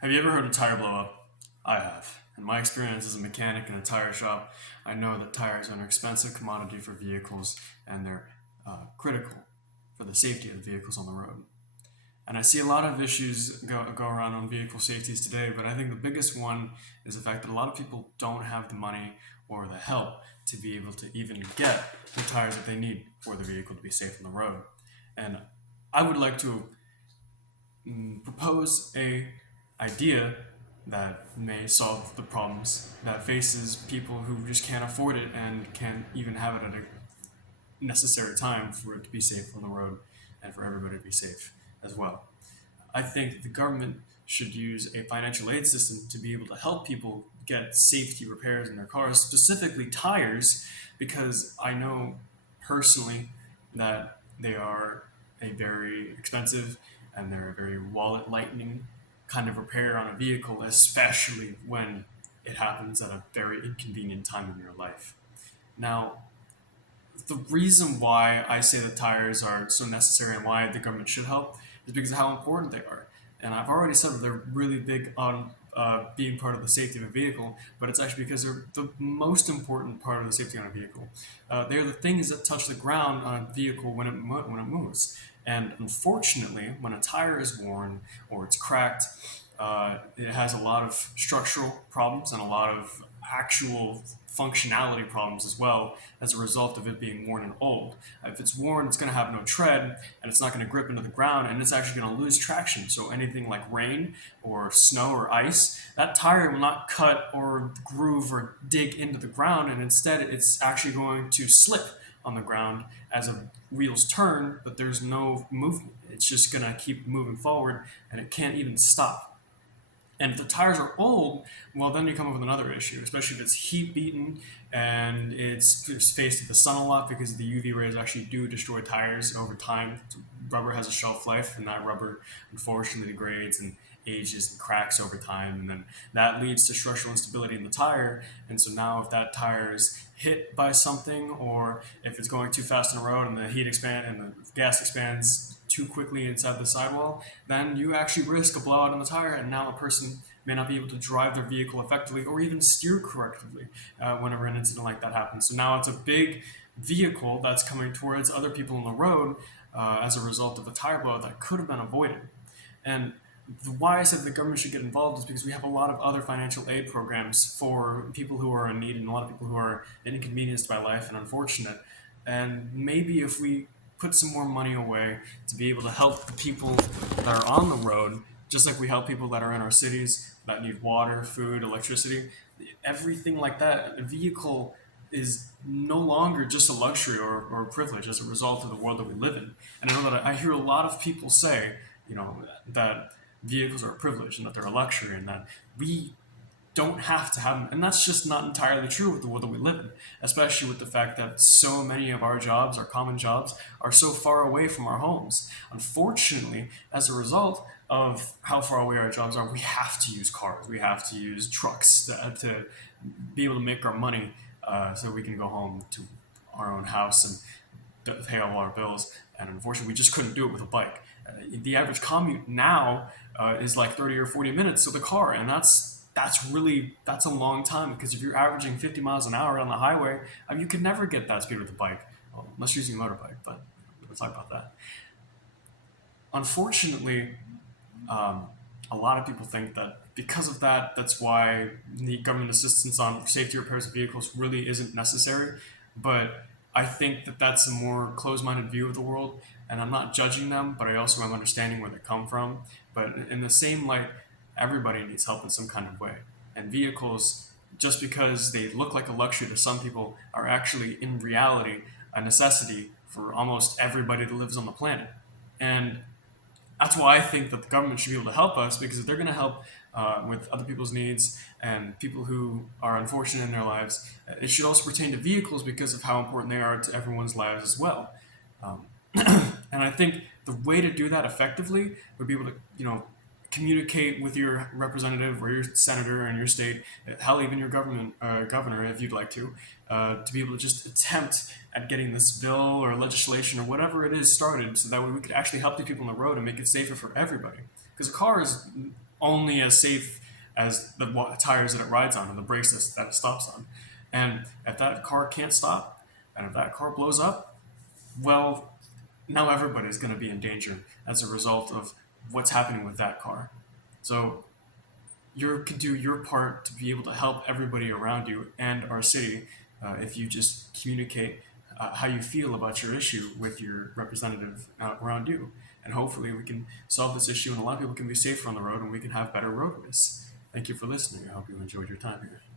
Have you ever heard a tire blow up? I have. In my experience as a mechanic in a tire shop, I know that tires are an expensive commodity for vehicles and they're critical for the safety of the vehicles on the road. And I see a lot of issues go around on vehicle safeties today, but I think the biggest one is the fact that a lot of people don't have the money or the help to be able to even get the tires that they need for the vehicle to be safe on the road. And I would like to propose a idea that may solve the problems that faces people who just can't afford it and can't even have it at a necessary time for it to be safe on the road and for everybody to be safe as well. I think the government should use a financial aid system to be able to help people get safety repairs in their cars, specifically tires, because I know personally that they are a very expensive and they're a very wallet lightening kind of repair on a vehicle, especially when it happens at a very inconvenient time in your life. Now, the reason why I say that tires are so necessary and why the government should help is because of how important they are. And I've already said that they're really big on being part of the safety of a vehicle, but it's actually because they're the most important part of the safety on a vehicle. They're the things that touch the ground on a vehicle when it moves. And unfortunately, when a tire is worn or it's cracked, it has a lot of structural problems and a lot of actual functionality problems as well as a result of it being worn and old. If it's worn, it's going to have no tread and it's not going to grip into the ground and it's actually going to lose traction. So anything like rain or snow or ice, that tire will not cut or groove or dig into the ground, and instead it's actually going to slip on the ground as the wheels turn, but there's no movement. It's just going to keep moving forward and it can't even stop. And if the tires are old, well, then you come up with another issue, especially if it's heat beaten and it's faced with the sun a lot because the UV rays actually do destroy tires over time. Rubber has a shelf life, and that rubber unfortunately degrades and ages and cracks over time. And then that leads to structural instability in the tire. And so now, if that tire is hit by something, or if it's going too fast on the road and the heat expands and the gas expands too quickly inside the sidewall, then you actually risk a blowout on the tire, and now a person may not be able to drive their vehicle effectively or even steer correctly whenever an incident like that happens. So now it's a big vehicle that's coming towards other people on the road as a result of a tire blowout that could have been avoided. And why I said the government should get involved is because we have a lot of other financial aid programs for people who are in need and a lot of people who are inconvenienced by life and unfortunate. And maybe if we put some more money away to be able to help the people that are on the road, just like we help people that are in our cities that need water, food, electricity, everything like that, a vehicle is no longer just a luxury or a privilege as a result of the world that we live in. And I know that I hear a lot of people say, that vehicles are a privilege and that they're a luxury and that we don't have to have them. And that's just not entirely true with the world that we live in, especially with the fact that so many of our jobs, our common jobs, are so far away from our homes. Unfortunately, as a result of how far away our jobs are, we have to use cars, we have to use trucks to be able to make our money so we can go home to our own house and pay all our bills. And unfortunately, we just couldn't do it with a bike. The average commute now is like 30 or 40 minutes to the car, and that's a long time because if you're averaging 50 miles an hour on the highway, you could never get that speed with a bike, well, unless you're using a motorbike. But we'll talk about that. Unfortunately, um, a lot of people think that because of that, that's why the government assistance on safety repairs of vehicles really isn't necessary. But I think that that's a more closed-minded view of the world, and I'm not judging them, but I also am understanding where they come from. But in the same light, everybody needs help in some kind of way, and vehicles, just because they look like a luxury to some people, are actually in reality a necessity for almost everybody that lives on the planet. And that's why I think that the government should be able to help us because if they're going to help with other people's needs and people who are unfortunate in their lives, it should also pertain to vehicles because of how important they are to everyone's lives as well. Um, and I think the way to do that effectively would be able to, communicate with your representative or your senator in your state, hell, even your governor, if you'd like to be able to just attempt at getting this bill or legislation or whatever it is started, so that way we could actually help the people on the road and make it safer for everybody. Because a car is only as safe as the tires that it rides on and the brakes that it stops on. And if that car can't stop, and if that car blows up, well, now everybody's going to be in danger as a result of what's happening with that car. So you can do your part to be able to help everybody around you and our city if you just communicate how you feel about your issue with your representative around you. And hopefully we can solve this issue and a lot of people can be safer on the road and we can have better roadways. Thank you for listening. I hope you enjoyed your time here.